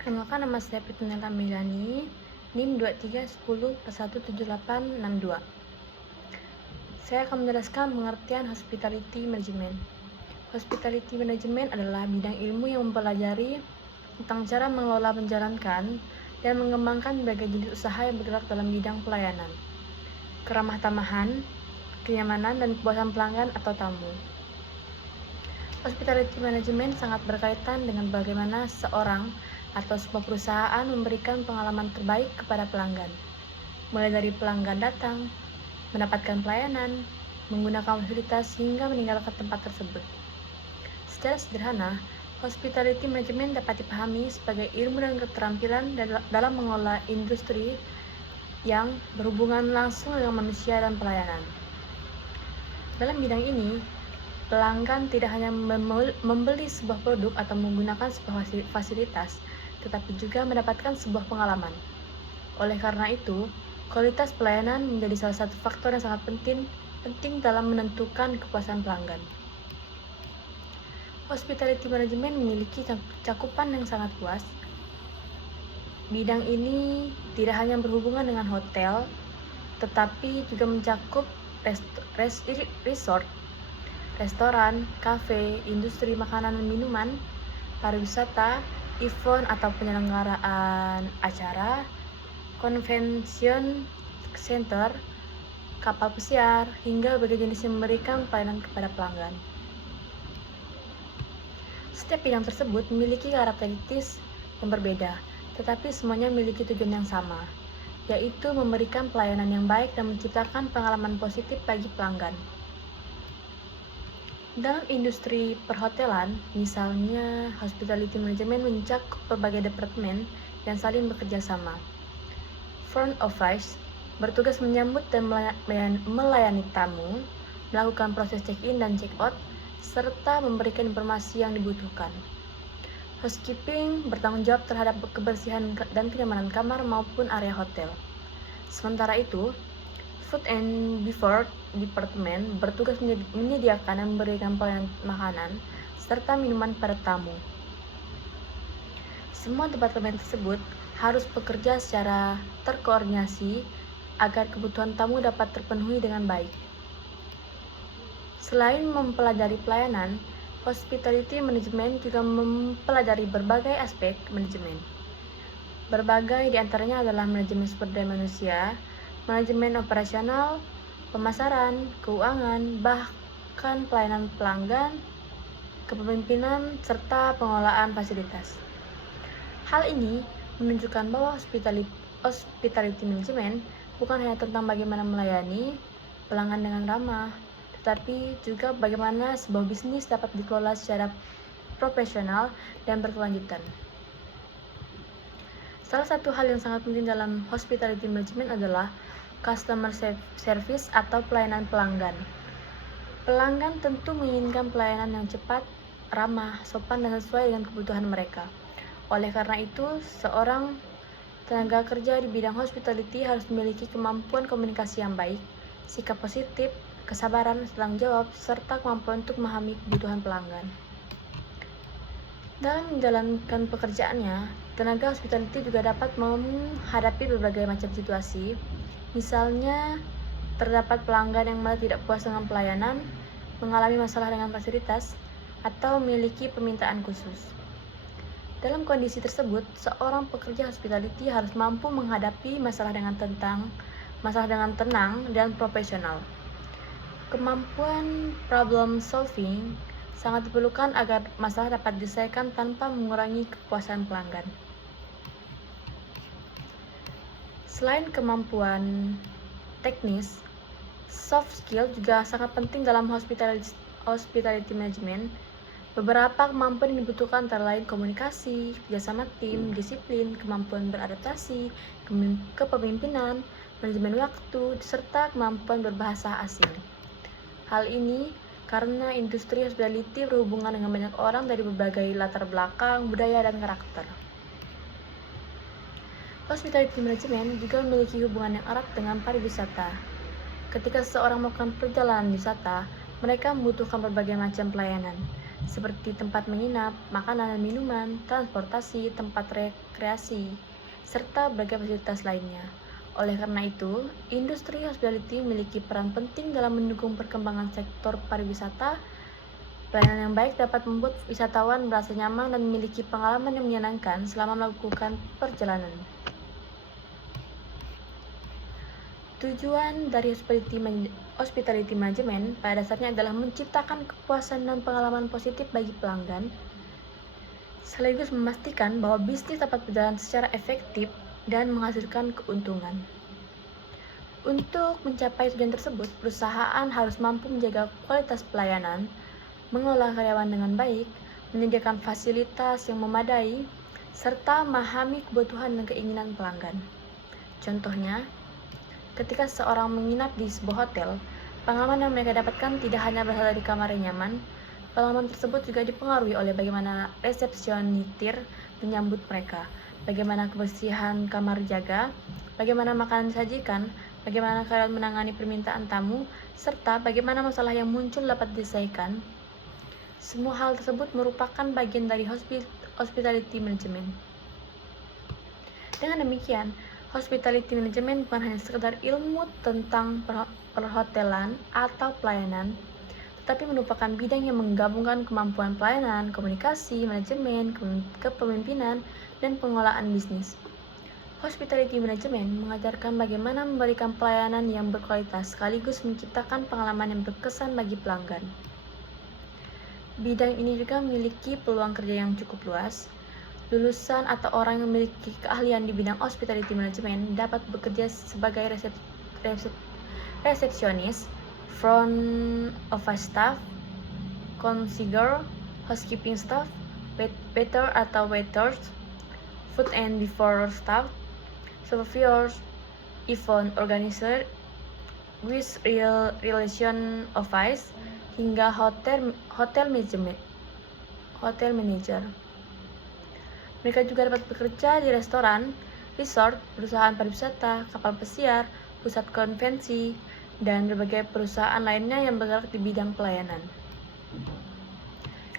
Perkenalkan, nama saya Petunela Megani, NIM 2310417862. Saya akan menjelaskan pengertian Hospitality Management. Hospitality Management adalah bidang ilmu yang mempelajari tentang cara mengelola, menjalankan, dan mengembangkan berbagai jenis usaha yang bergerak dalam bidang pelayanan, keramah tamahan, kenyamanan, dan kepuasan pelanggan atau tamu. Hospitality Management sangat berkaitan dengan bagaimana seorang atau sebuah perusahaan memberikan pengalaman terbaik kepada pelanggan, mulai dari pelanggan datang, mendapatkan pelayanan, menggunakan fasilitas, hingga meninggalkan tempat tersebut. Secara sederhana, Hospitality Management dapat dipahami sebagai ilmu dan keterampilan dalam mengelola industri yang berhubungan langsung dengan manusia dan pelayanan. Dalam bidang ini, pelanggan tidak hanya membeli sebuah produk atau menggunakan sebuah fasilitas, tetapi juga mendapatkan sebuah pengalaman. Oleh karena itu, kualitas pelayanan menjadi salah satu faktor yang sangat penting dalam menentukan kepuasan pelanggan. Hospitality Management memiliki cakupan yang sangat luas. Bidang ini tidak hanya berhubungan dengan hotel, tetapi juga mencakup resort, restoran, kafe, industri makanan dan minuman, pariwisata, event atau penyelenggaraan acara, convention center, kapal pesiar, hingga berbagai jenis yang memberikan pelayanan kepada pelanggan. Setiap bidang tersebut memiliki karakteristik yang berbeda, tetapi semuanya memiliki tujuan yang sama, yaitu memberikan pelayanan yang baik dan menciptakan pengalaman positif bagi pelanggan. Dalam industri perhotelan, misalnya, Hospitality Management mencakup berbagai departemen yang saling bekerja sama. Front office bertugas menyambut dan melayani tamu, melakukan proses check-in dan check-out, serta memberikan informasi yang dibutuhkan. Housekeeping bertanggung jawab terhadap kebersihan dan kenyamanan kamar maupun area hotel. Sementara itu, Food and Beverage Department bertugas menyediakan dan memberikan pelayanan makanan serta minuman pada tamu. Semua departemen tersebut harus bekerja secara terkoordinasi agar kebutuhan tamu dapat terpenuhi dengan baik. Selain mempelajari pelayanan, Hospitality Management juga mempelajari berbagai aspek manajemen. Berbagai di antaranya adalah manajemen sumber daya manusia, manajemen operasional, pemasaran, keuangan, bahkan pelayanan pelanggan, kepemimpinan, serta pengelolaan fasilitas. Hal ini menunjukkan bahwa hospitality management bukan hanya tentang bagaimana melayani pelanggan dengan ramah, tetapi juga bagaimana sebuah bisnis dapat dikelola secara profesional dan berkelanjutan. Salah satu hal yang sangat penting dalam hospitality management adalah customer service atau pelayanan pelanggan. Pelanggan tentu menginginkan pelayanan yang cepat, ramah, sopan, dan sesuai dengan kebutuhan mereka. Oleh karena itu, seorang tenaga kerja di bidang hospitality harus memiliki kemampuan komunikasi yang baik, sikap positif, kesabaran, tanggung jawab, serta kemampuan untuk memahami kebutuhan pelanggan. Dalam menjalankan pekerjaannya, tenaga hospitality juga dapat menghadapi berbagai macam situasi. Misalnya, terdapat pelanggan yang malah tidak puas dengan pelayanan, mengalami masalah dengan fasilitas, atau memiliki permintaan khusus. Dalam kondisi tersebut, seorang pekerja hospitality harus mampu menghadapi masalah dengan tenang dan profesional. Kemampuan problem solving sangat diperlukan agar masalah dapat diselesaikan tanpa mengurangi kepuasan pelanggan. Selain kemampuan teknis, soft skill juga sangat penting dalam hospitality management. Beberapa kemampuan yang dibutuhkan antara lain komunikasi, kerjasama tim, disiplin, kemampuan beradaptasi, kepemimpinan, manajemen waktu, serta kemampuan berbahasa asing. Hal ini karena industri hospitality berhubungan dengan banyak orang dari berbagai latar belakang, budaya, dan karakter. Hospitality management juga memiliki hubungan yang erat dengan pariwisata. Ketika seseorang melakukan perjalanan wisata, mereka membutuhkan berbagai macam pelayanan. seperti tempat menginap, makanan dan minuman, transportasi, tempat rekreasi, serta berbagai fasilitas lainnya. Oleh karena itu, industri hospitality memiliki peran penting dalam mendukung perkembangan sektor pariwisata. Pelayanan yang baik dapat membuat wisatawan merasa nyaman dan memiliki pengalaman yang menyenangkan selama melakukan perjalanan. Tujuan dari hospitality management pada dasarnya adalah menciptakan kepuasan dan pengalaman positif bagi pelanggan, sekaligus memastikan bahwa bisnis dapat berjalan secara efektif dan menghasilkan keuntungan. Untuk mencapai tujuan tersebut, perusahaan harus mampu menjaga kualitas pelayanan, mengelola karyawan dengan baik, menyediakan fasilitas yang memadai, serta memahami kebutuhan dan keinginan pelanggan. Contohnya, ketika seseorang menginap di sebuah hotel, pengalaman yang mereka dapatkan tidak hanya berasal dari kamar yang nyaman, pengalaman tersebut juga dipengaruhi oleh bagaimana resepsionistir menyambut mereka, bagaimana kebersihan kamar dijaga, bagaimana makanan disajikan, bagaimana kalian menangani permintaan tamu, serta bagaimana masalah yang muncul dapat diselesaikan. Semua hal tersebut merupakan bagian dari hospitality management. Dengan demikian, hospitality management bukan hanya sekedar ilmu tentang perhotelan atau pelayanan, tetapi merupakan bidang yang menggabungkan kemampuan pelayanan, komunikasi, manajemen, kepemimpinan, dan pengelolaan bisnis. Hospitality management mengajarkan bagaimana memberikan pelayanan yang berkualitas sekaligus menciptakan pengalaman yang berkesan bagi pelanggan. Bidang ini juga memiliki peluang kerja yang cukup luas. Lulusan atau orang yang memiliki keahlian di bidang hospitality management dapat bekerja sebagai resepsionis, front office staff, concierge, housekeeping staff, waiter atau waiters, food and beverage staff, surveyors, event organizer, with relation office, hingga hotel manager. Mereka juga dapat bekerja di restoran, resort, perusahaan pariwisata, kapal pesiar, pusat konvensi, dan berbagai perusahaan lainnya yang bergerak di bidang pelayanan.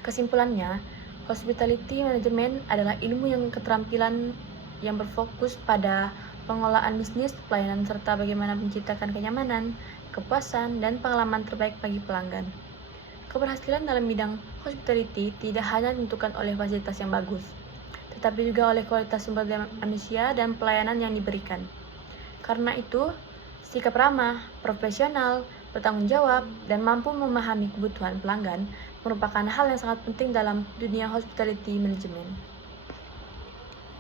Kesimpulannya, hospitality management adalah ilmu yang keterampilan yang berfokus pada pengelolaan bisnis, pelayanan, serta bagaimana menciptakan kenyamanan, kepuasan, dan pengalaman terbaik bagi pelanggan. Keberhasilan dalam bidang hospitality tidak hanya ditentukan oleh fasilitas yang bagus, tetapi juga oleh kualitas sumber daya manusia dan pelayanan yang diberikan. Karena itu, sikap ramah, profesional, bertanggung jawab, dan mampu memahami kebutuhan pelanggan merupakan hal yang sangat penting dalam dunia hospitality management.